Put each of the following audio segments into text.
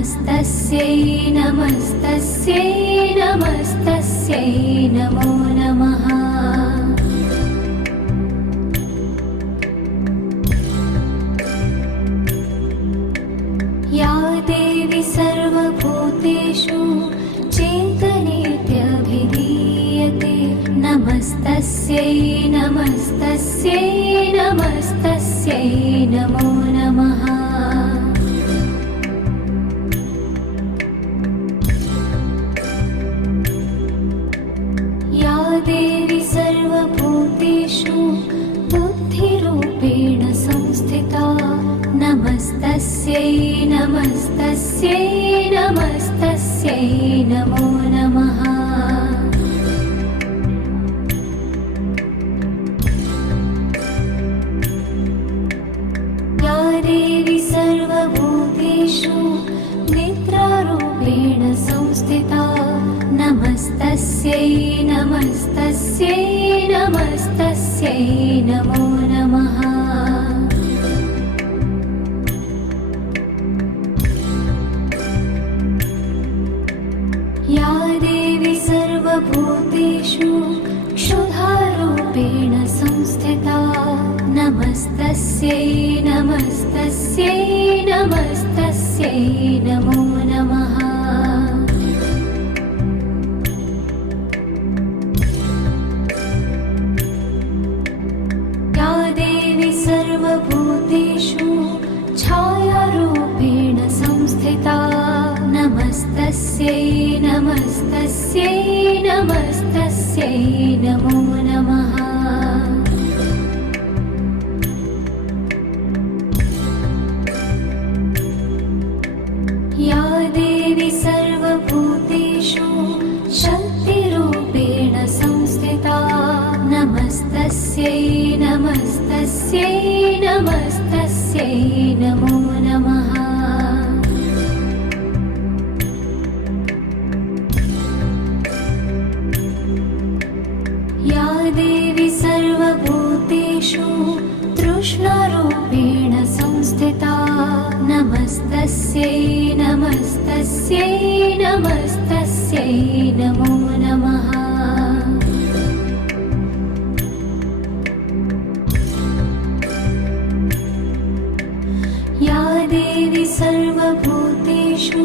नमस्तस्यै नमस्तस्यै नमस्तस्यै नमो नमः। या देवी सर्वभूतेषु चेतनेत्यभिधीयते नमस्तस्यै नमस्तस्यै नमस्तस्यै नमो नमः। या देवी सर्वभूतेषु बुद्धिरूपेण संस्थिता नमस्तस्यै नमस्तस्यै नमस्तस्यै नमो नमः। या देवी सर्वभूतेषु निद्रारूपेण संस्थिता नमस्तस्यै नमस्तस्यै नमस्तस्यै नमो नमः। या देवी सर्वभूतेषु क्षुधारूपेण संस्थिता नमस्तस्यै नमस्तस्यै नमस्तस्यै नमो नमः। या देवी सर्वभूतेषु छायारूपेण संस्थिता नमस्तस्यै नमस्तस्यै नमस्तस्यै नमो नमः। या देवी सर्वभूतेषु शक्तिरूपेण संस्थिता नमस्तस्यै नमस्तस्यै नमस्तस्यै नमो नमः। या देवी सर्वभूतेषु तृष्णारूपेण संस्थिता नमस्तस्यै नमस्तस्यै नमस्तस्यै नमो नमः। या देवी सर्वभूतेषु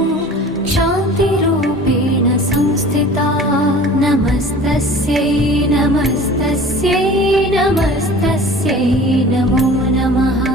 शान्तिरूपेण संस्थिता नमस्तस्यै नमस्तस्यै नमस्तस्यै नमो नमः।